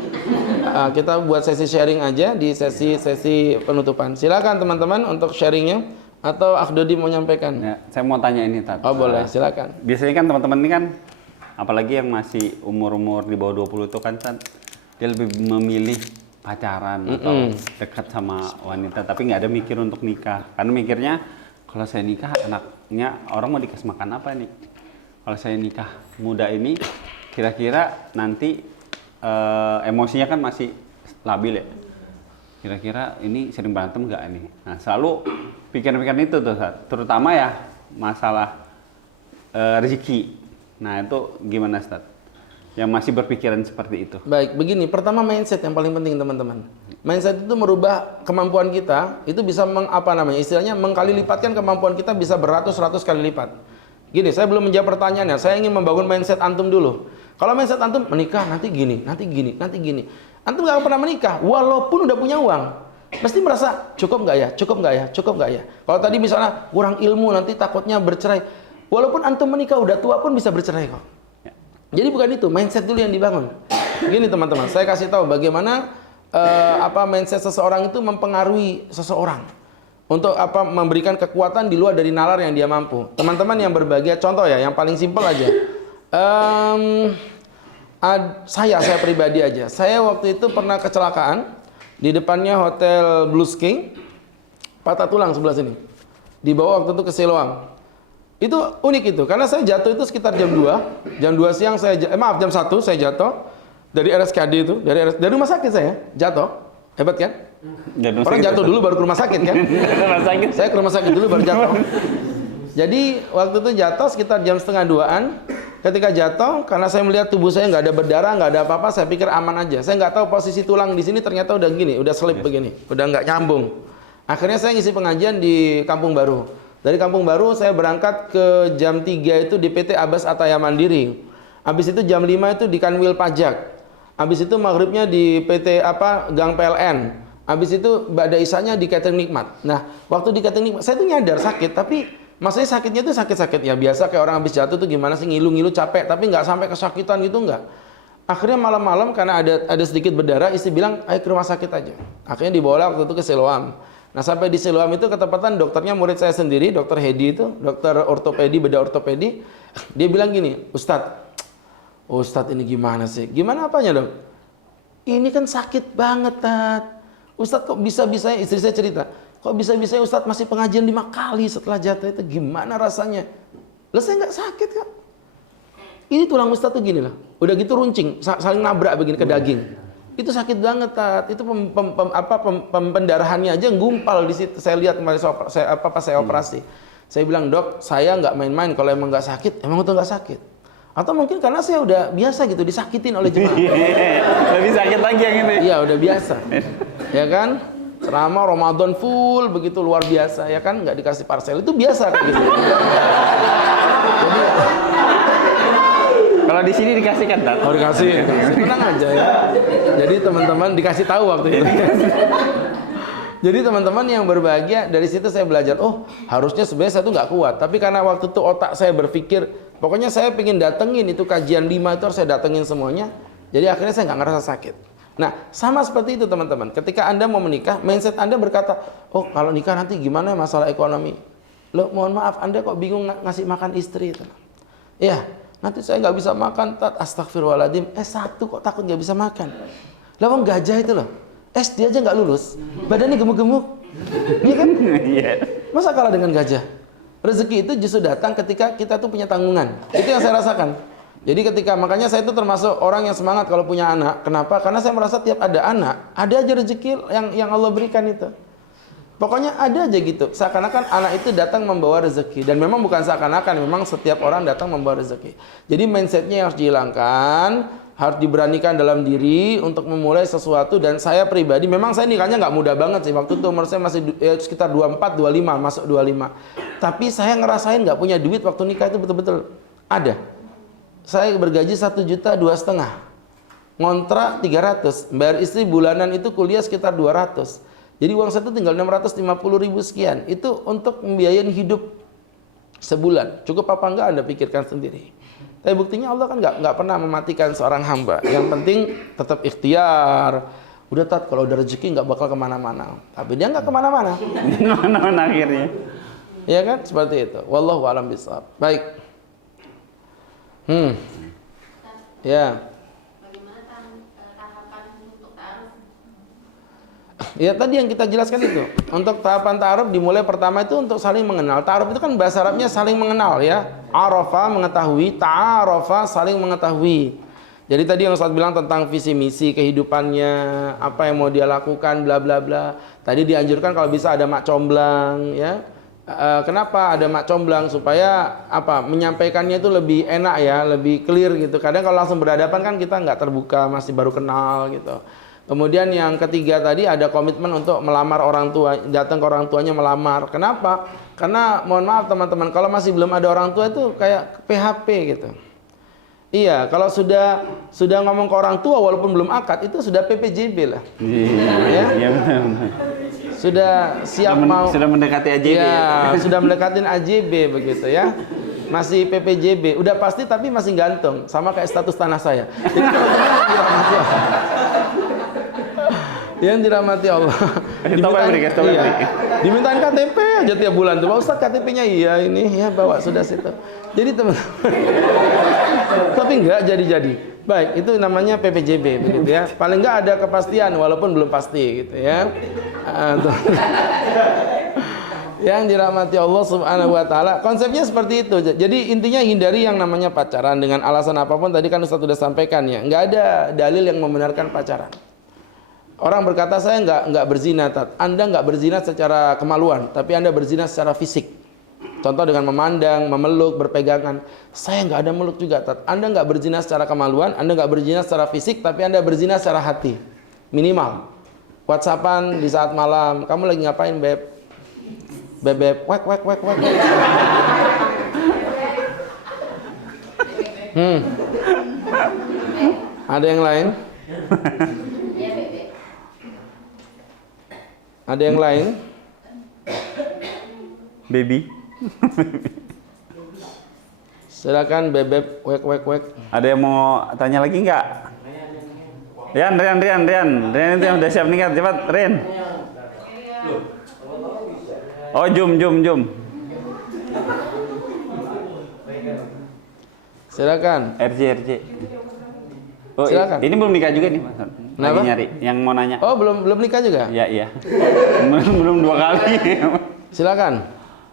Kita buat sesi sharing aja di sesi penutupan. Silakan teman-teman untuk sharingnya. Atau Akhdodi mau nyampaikan? Ya, saya mau tanya ini Tat. Oh boleh, silakan. Biasanya kan teman-teman ini kan, apalagi yang masih umur-umur di bawah 20 itu kan Tat, dia lebih memilih pacaran atau dekat sama wanita, tapi nggak ada mikir untuk nikah. Karena mikirnya, kalau saya nikah anaknya orang mau dikasih makan apa nih? Kalau saya nikah muda ini, kira-kira nanti emosinya kan masih labil ya. Kira-kira ini sering berantem nggak nih? Nah selalu pikiran-pikiran itu tuh, terutama ya masalah rezeki. Nah itu gimana Ustaz? Yang masih berpikiran seperti itu. Baik, begini. Pertama mindset yang paling penting teman-teman. Mindset itu merubah kemampuan kita. Itu bisa istilahnya mengkali lipatkan kemampuan kita bisa beratus-ratus kali lipat. Gini, saya belum menjawab pertanyaannya. Saya ingin membangun mindset antum dulu. Kalau mindset antum menikah nanti gini, nanti gini, nanti gini. Antum nggak pernah menikah, walaupun udah punya uang. Mesti merasa cukup nggak ya, cukup nggak ya, cukup nggak ya. Kalau tadi misalnya kurang ilmu nanti takutnya bercerai. Walaupun antum menikah udah tua pun bisa bercerai kok. Jadi bukan itu, mindset dulu yang dibangun. Gini teman-teman, saya kasih tahu bagaimana mindset seseorang itu mempengaruhi seseorang untuk memberikan kekuatan di luar dari nalar yang dia mampu. Teman-teman yang berbahagia, contoh ya, yang paling simpel aja. Saya pribadi aja. Saya waktu itu pernah kecelakaan di depannya Hotel Blues King, patah tulang sebelah sini. Dibawa waktu itu ke Siloam. Itu unik itu, karena saya jatuh itu sekitar jam 2 siang jam 1 saya jatuh dari RSKD itu, dari rumah sakit saya jatuh. Hebat kan? Orang jatuh dulu baru ke rumah sakit kan? Saya ke rumah sakit dulu baru jatuh. Jadi waktu itu jatuh sekitar jam 1:30-an. Ketika jatuh, karena saya melihat tubuh saya nggak ada berdarah, nggak ada apa-apa, saya pikir aman aja. Saya nggak tahu posisi tulang di sini ternyata udah gini, udah selip begini, udah nggak nyambung. Akhirnya saya ngisi pengajian di Kampung Baru. Dari Kampung Baru saya berangkat ke jam 3 itu di PT Abbas Ataya Mandiri. Habis itu jam 5 itu di Kanwil Pajak. Habis itu maghribnya di PT Gang PLN. Habis itu Ba'da Isanya di Catering Nikmat. Nah, waktu di Catering Nikmat saya tuh nyadar sakit, tapi maksudnya sakitnya tuh sakit-sakit ya biasa kayak orang habis jatuh tuh gimana sih, ngilu-ngilu capek, tapi nggak sampai kesakitan gitu nggak. Akhirnya malam-malam karena ada sedikit berdarah, istri bilang ayo ke rumah sakit aja. Akhirnya dibawa waktu itu ke Siloam. Nah sampai di Siloam itu ketepatan dokternya murid saya sendiri, dokter Hedi itu, dokter ortopedi, bedah ortopedi. Dia bilang gini, Ustadz ini gimana sih? Gimana apanya dok? Ini kan sakit banget Tat. Ustadz kok bisa-bisanya, istri saya cerita, kok bisa-bisanya Ustadz masih pengajian 5 kali setelah jatuh itu, gimana rasanya? Lah saya nggak sakit kok. Ini tulang Ustadz tuh gini lah, udah gitu runcing, saling nabrak begini ke daging. Itu sakit banget Tat. Itu pendarahannya aja gumpal di situ. Saya lihat kemarin pas saya operasi. Saya bilang dok, saya nggak main-main. Kalau emang nggak sakit, emang itu nggak sakit. Atau mungkin karena saya udah biasa gitu disakitin oleh jemaah. Lebih sakit lagi yang ini. Iya udah biasa, ya kan? Selama Ramadan full begitu luar biasa, ya kan? Nggak dikasih parcel itu biasa kayak gitu. Jadi, kalau di sini dikasih kan, Tat? oh dikasih, tenang aja ya. Jadi teman-teman dikasih tahu waktu itu. Jadi teman-teman yang berbahagia, dari situ saya belajar, oh harusnya sebenarnya saya tuh nggak kuat. Tapi karena waktu itu otak saya berpikir, pokoknya saya pengen datengin itu kajian 5 itu harus saya datengin semuanya. Jadi akhirnya saya nggak ngerasa sakit. Nah sama seperti itu teman-teman. Ketika Anda mau menikah, mindset Anda berkata, oh kalau nikah nanti gimana masalah ekonomi? Loh mohon maaf, Anda kok bingung ngasih makan istri? Ya, nanti saya nggak bisa makan, Tat. Astagfirullahaladzim. S1 kok takut nggak bisa makan? Lah wong gajah itu loh. SD aja nggak lulus, badannya gemuk-gemuk, iya kan? Iya. Masa kalah dengan gajah? Rezeki itu justru datang ketika kita tuh punya tanggungan. Itu yang saya rasakan. Jadi makanya saya itu termasuk orang yang semangat kalau punya anak. Kenapa? Karena saya merasa tiap ada anak, ada aja rezeki yang Allah berikan itu. Pokoknya ada aja gitu. Seakan-akan anak itu datang membawa rezeki. Dan memang bukan seakan-akan, memang setiap orang datang membawa rezeki. Jadi mindsetnya harus dihilangkan, harus diberanikan dalam diri untuk memulai sesuatu. Dan saya pribadi, memang saya nikahnya nggak mudah banget sih. Waktu itu umur saya masih sekitar 24, 25, masuk 25. Tapi saya ngerasain nggak punya duit waktu nikah itu betul-betul ada. Saya bergaji 1,5 juta, ngontrak 300, bayar istri bulanan itu kuliah sekitar 200. Jadi uang saya itu tinggal 650.000 sekian. Itu untuk membiayain hidup sebulan. Cukup apa enggak Anda pikirkan sendiri. Tapi buktinya Allah kan nggak pernah mematikan seorang hamba. Yang penting tetap ikhtiar. Udah Tat, kalau udah rezeki nggak bakal kemana-mana. Tapi dia nggak kemana-mana. Kemana-mana akhirnya. Ya kan? Seperti itu. Wallahu a'lam bishawab. Baik. Ya. Ya tadi yang kita jelaskan itu. Untuk tahapan ta'aruf dimulai pertama itu untuk saling mengenal. Ta'aruf itu kan bahasa Arabnya saling mengenal ya. Arafa mengetahui, ta'arafa saling mengetahui. Jadi tadi yang Ustaz bilang tentang visi misi kehidupannya, apa yang mau dia lakukan, bla bla bla. Tadi dianjurkan kalau bisa ada mak comblang ya. Kenapa ada mak comblang? Supaya apa? Menyampaikannya itu lebih enak ya, lebih clear gitu. Kadang kalau langsung berhadapan kan kita nggak terbuka, masih baru kenal gitu. Kemudian yang ketiga tadi ada komitmen untuk melamar orang tua, datang ke orang tuanya melamar. Kenapa? Karena mohon maaf teman-teman, kalau masih belum ada orang tua itu kayak PHP gitu. Iya, kalau sudah ngomong ke orang tua walaupun belum akad itu sudah PPJB lah. Iya, ya? benar. Sudah siap sudah mendekati AJB. Ya, sudah mendekatin AJB begitu ya. Masih PPJB, udah pasti tapi masih gantung, sama kayak status tanah saya. Yang dirahmati Allah. Dimintain KTP aja tiap bulan tuh. Pak Ustaz KTP-nya iya ini ya bawa sudah situ. Jadi teman-teman. Tapi enggak jadi-jadi. Baik, itu namanya PPJB begitu ya. Paling enggak ada kepastian walaupun belum pasti gitu ya. Yang dirahmati Allah Subhanahu wa taala. Konsepnya seperti itu. Jadi intinya hindari yang namanya pacaran dengan alasan apapun, tadi kan Ustaz sudah sampaikan ya. Enggak ada dalil yang membenarkan pacaran. Orang berkata saya enggak berzina, Tat. Anda enggak berzina secara kemaluan, tapi Anda berzina secara fisik. Contoh dengan memandang, memeluk, berpegangan. Saya enggak ada meluk juga, Tat. Anda enggak berzina secara kemaluan, Anda enggak berzina secara fisik, tapi Anda berzina secara hati. Minimal. WhatsAppan di saat malam, kamu lagi ngapain, Beb? Bebek, wek. Ada yang lain? Ada yang lain? Baby. Silakan bebek, wek. Ada yang mau tanya lagi nggak? Rian itu yang udah siap nikah, cepat Rian. Oh, jum. Silakan. RJ. Oh, silakan. Ini belum nikah juga nih, Mas. Lagi nyari yang mau nanya. Oh, belum nikah juga? Iya. belum 2 kali. Silakan.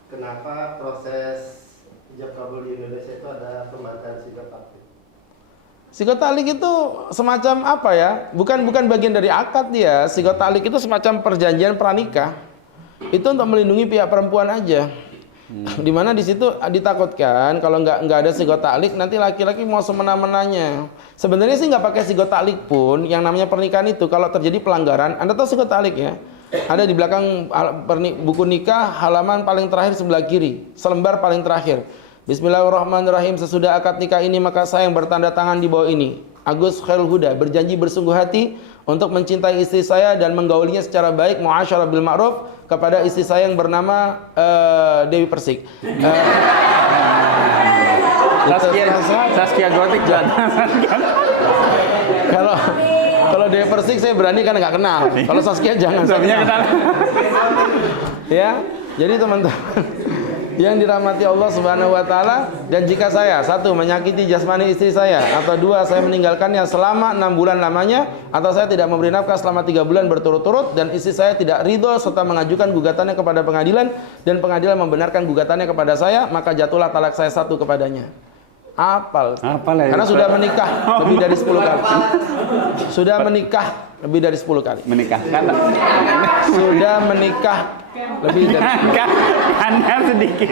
Kenapa proses ijab kabul di Indonesia itu ada pembantaian psikotaktik? Psikotalik itu semacam apa ya? Bukan bagian dari akad dia. Psikotalik itu semacam perjanjian pranikah. Itu untuk melindungi pihak perempuan aja. Dimana di situ ditakutkan kalau nggak ada psikotalik nanti laki-laki mau semena-menanya. Sebenarnya sih nggak pakai psikotalik pun, yang namanya pernikahan itu kalau terjadi pelanggaran, Anda tahu psikotalik ya? Ada di belakang buku nikah halaman paling terakhir sebelah kiri, selembar paling terakhir. Bismillahirrahmanirrahim. Sesudah akad nikah ini maka saya yang bertanda tangan di bawah ini, Agus Khairul Huda, berjanji bersungguh hati untuk mencintai istri saya dan menggaulinya secara baik, muasyarah bil ma'ruf, kepada istri saya yang bernama Dewi Persik. Saskia Gotik. Kalau Dewi Persik saya berani kan nggak kenal. Kalau Saskia jangan. Saya kenal. Ya, jadi teman-teman yang dirahmati Allah Subhanahu wa taala, dan jika saya 1 menyakiti jasmani istri saya, atau 2 saya meninggalkannya selama 6 bulan lamanya, atau saya tidak memberi nafkah selama 3 bulan berturut-turut, dan istri saya tidak ridho serta mengajukan gugatannya kepada pengadilan, dan pengadilan membenarkan gugatannya kepada saya, maka jatuhlah talak saya 1 kepadanya. Apal. Karena sudah menikah lebih dari 10 kali. Sudah menikah lebih dari 10 kali. Menikahkan. Sudah menikah Lebih dari Karena sedikit.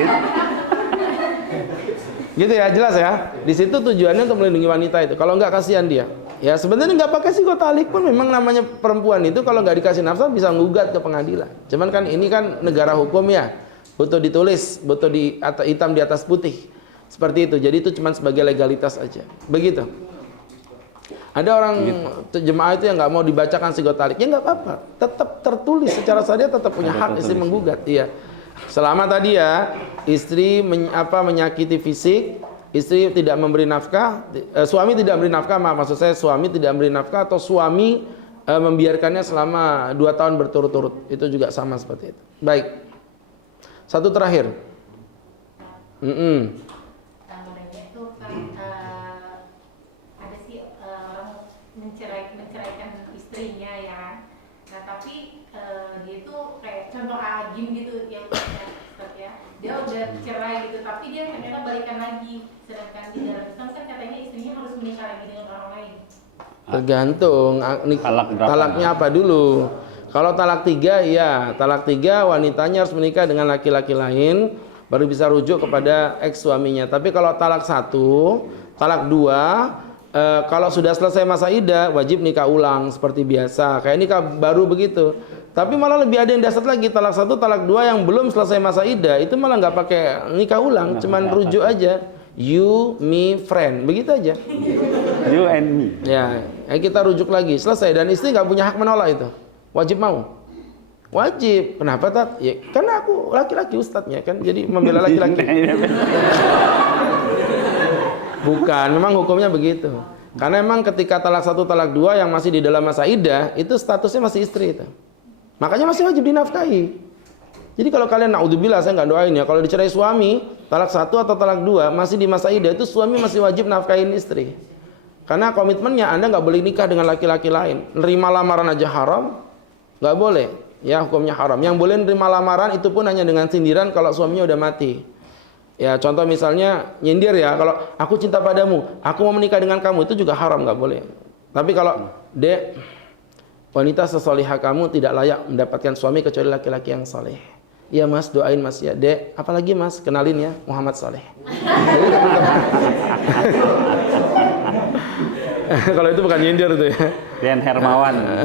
gitu ya, jelas ya. Di situ tujuannya untuk melindungi wanita itu. Kalau nggak kasihan dia. Ya sebenarnya nggak pakai psikotalik pun memang namanya perempuan itu kalau nggak dikasih nafkah bisa ngugat ke pengadilan. Cuman kan ini kan negara hukum ya, butuh ditulis, butuh hitam di atas putih seperti itu. Jadi itu cuma sebagai legalitas aja. Begitu. Ada orang jemaah itu yang nggak mau dibacakan psikotalik, ya nggak apa-apa. Tetap tertulis secara sadar, tetap punya hak istri menggugat. Iya. Selama tadi ya istri menyakiti fisik. Istri tidak memberi nafkah, suami tidak memberi nafkah, maksud saya suami tidak memberi nafkah atau suami membiarkannya selama 2 tahun berturut-turut, itu juga sama seperti itu. Baik, satu terakhir. Namanya itu kan ada sih orang menceraikan istrinya ya. Nah tapi dia itu kayak contoh agim gitu yang ya, dia udah cerai gitu, tapi dia ternyata balikan lagi. Sedangkan di dalam Islam kan katanya istrinya harus menikah lagi dengan orang lain. Tergantung talaknya apa dulu. Kalau talak 3 ya, talak 3 wanitanya harus menikah dengan laki-laki lain baru bisa rujuk kepada ex suaminya. Tapi kalau talak 1, talak 2 kalau sudah selesai masa iddah wajib nikah ulang seperti biasa. Kayak nikah baru begitu. Tapi malah lebih ada yang dasar lagi, talak 1, talak 2 yang belum selesai masa iddah itu malah nggak pakai nikah ulang, cuman rujuk aja. You, me, friend, begitu aja. You and me. Ya, kita rujuk lagi, selesai. Dan istri nggak punya hak menolak itu, wajib mau. Wajib. Kenapa Tat? Ya, karena aku laki-laki ustadznya kan, jadi membela laki-laki. Bukan, memang hukumnya begitu. Karena memang ketika talak 1, talak 2 yang masih di dalam masa iddah itu statusnya masih istri itu. Makanya masih wajib dinafkahi. Jadi kalau kalian naudzubillah, saya nggak doain ya, kalau dicerai suami talak 1 atau talak 2 masih di masa iddah itu suami masih wajib nafkahin istri. Karena komitmennya Anda nggak boleh nikah dengan laki-laki lain. Nerima lamaran aja haram, nggak boleh. Ya hukumnya haram. Yang boleh nerima lamaran itu pun hanya dengan sindiran kalau suaminya udah mati. Ya contoh misalnya nyindir ya, kalau aku cinta padamu, aku mau menikah dengan kamu, itu juga haram, nggak boleh. Tapi kalau Dek, wanita sesolihah kamu tidak layak mendapatkan suami kecuali laki-laki yang soleh. Iya Mas, doain Mas ya. Dek, apalagi Mas, kenalin ya Muhammad Soleh. Kalau itu bukan nyindir itu ya. Rian Hermawan.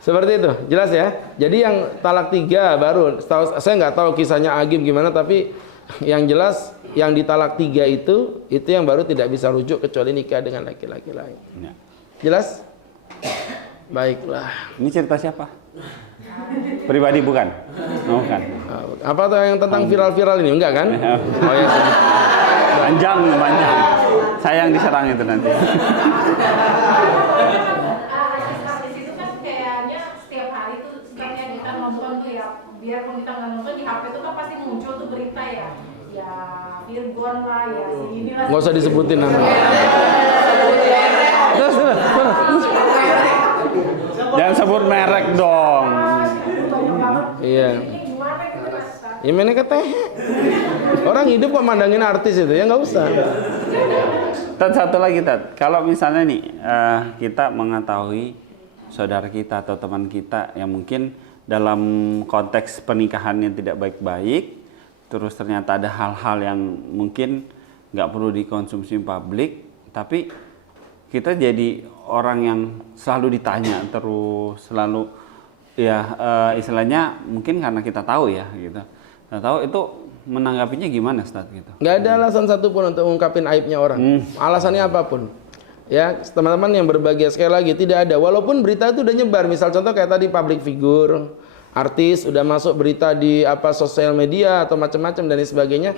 Seperti itu, jelas ya. Jadi yang talak 3 baru, saya nggak tahu kisahnya Agim gimana, tapi yang jelas yang di talak 3 itu yang baru tidak bisa rujuk kecuali nikah dengan laki-laki lain. Ya. Jelas? Baiklah. Ini cerita siapa? Pribadi bukan? Oh, bukan. Apa tuh yang tentang viral-viral ini? Enggak kan? Oh ya. Panjang. Sayang diserang itu nanti. Artis itu kan kayaknya setiap hari tuh setiapnya kita nonton tuh ya, biarpun kita nggak nonton di HP itu kan pasti muncul tuh berita ya. Ya Virgon lah, ya sini lah. Nggak usah disebutin namanya. Jangan sebut merek dong. Iya. Ya mana keteh. Orang hidup kok mandangin artis itu, ya nggak usah. Tat, satu lagi Tat, kalau misalnya nih kita mengetahui saudara kita atau teman kita yang mungkin dalam konteks pernikahan yang tidak baik-baik, terus ternyata ada hal-hal yang mungkin nggak perlu dikonsumsi publik, tapi kita jadi orang yang selalu ditanya terus, selalu ya istilahnya mungkin karena kita tahu ya gitu. Kita tahu itu menanggapinya gimana Ustaz gitu. Nggak ada alasan satupun untuk mengungkapin aibnya orang. Alasannya apapun. Ya, teman-teman yang berbahagia sekali lagi tidak ada. Walaupun berita itu udah nyebar, misal contoh kayak tadi public figure, artis udah masuk berita di sosial media atau macam-macam dan sebagainya.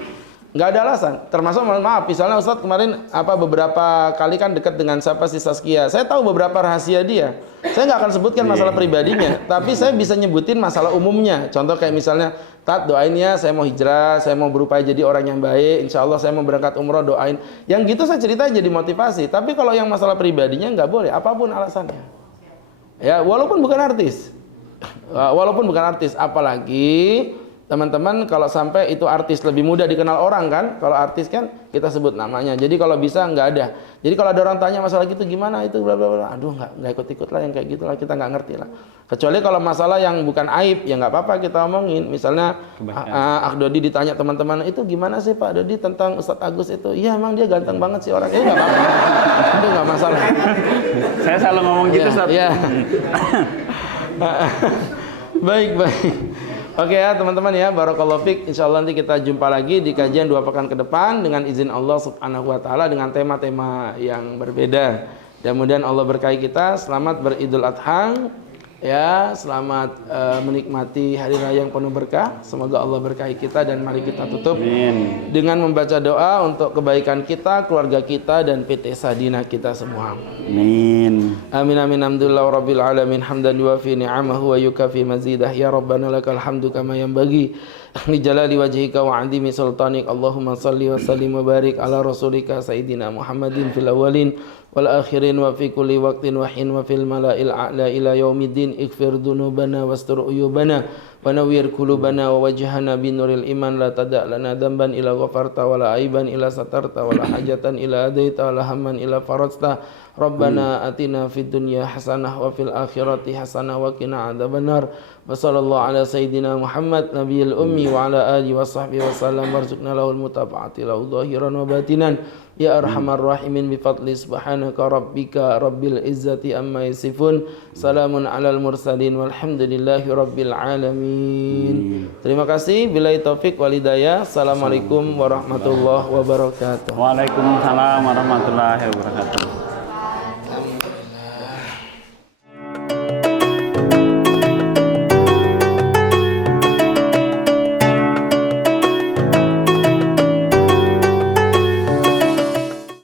Nggak ada alasan. Termasuk mohon maaf, misalnya Ustadz kemarin beberapa kali kan dekat dengan siapa si Saskia. Saya tahu beberapa rahasia dia. Saya nggak akan sebutkan masalah pribadinya, tapi saya bisa nyebutin masalah umumnya. Contoh kayak misalnya, Tat doain ya, saya mau hijrah, saya mau berupaya jadi orang yang baik, insya Allah saya mau berangkat umroh, doain. Yang gitu saya cerita jadi motivasi. Tapi kalau yang masalah pribadinya nggak boleh, apapun alasannya. Ya, walaupun bukan artis, apalagi teman-teman kalau sampai itu artis lebih mudah dikenal orang kan, kalau artis kan kita sebut namanya. Jadi kalau bisa nggak ada. Jadi kalau ada orang tanya masalah gitu gimana itu bla bla bla, aduh nggak ikut-ikut lah yang kayak gitulah, kita nggak ngerti lah. Kecuali kalau masalah yang bukan aib ya nggak apa-apa kita omongin. Misalnya Dodi ditanya teman-teman itu gimana sih Pak Dodi tentang Ustadz Agus itu? Iya emang dia ganteng banget sih orangnya, nggak apa-apa. Itu nggak masalah. Saya selalu ngomong gitu, Ustaz. Iya. Baik. Oke ya teman-teman ya, barakallahu fiik. Insyaallah nanti kita jumpa lagi di kajian 2 pekan ke depan dengan izin Allah Subhanahu wa taala dengan tema-tema yang berbeda. Mudah-mudahan Allah berkahi kita. Selamat beridul adha. Ya, selamat menikmati hari raya yang penuh berkah. Semoga Allah berkahi kita dan mari kita tutup dengan membaca doa untuk kebaikan kita, keluarga kita dan PT Sadina kita semua. Amin. Amin amin alhamdulillah rabbil alamin hamdan yuwafi ni'amahu wa yukafi mazidah ya rabbana lakal hamdu kama yanbaghi li jalali wajhika wa 'azimi sultanik. Allahumma shalli wa sallim wa barik ala rasulika sayyidina Muhammadin fil awwalin wal akhirin wa fi kulli waqtin wa hin wa fil mala'il a'la ila yaumiddin. Ighfir dhunubana wastur uyubana wa nawwir qulubana wa wajhana binuril iman. La tada' lana dhanban ila ghafarta wa la aiban ila satarta wa la hajatan ila adaita wa la hamman ila farajta. Rabbana atina fid dunya hasanah wa fil akhirati hasanah wa qina adzabannar. Wa sallallahu ala sayyidina Muhammad nabiyil ummi wa ala alihi wa sahbihi wa sallam warzuqna lahul mutaba'ati lahu dhahiran wa batinan. Ya arhamar rahimin bi fadli subhanaka rabbika rabbil izzati amma yasifun. Salamun alal mursalin walhamdulillahi rabbil alamin. Terima kasih. Billahi taufik wal hidayah. Assalamualaikum warahmatullahi wabarakatuh. Waalaikumsalam warahmatullahi wabarakatuh.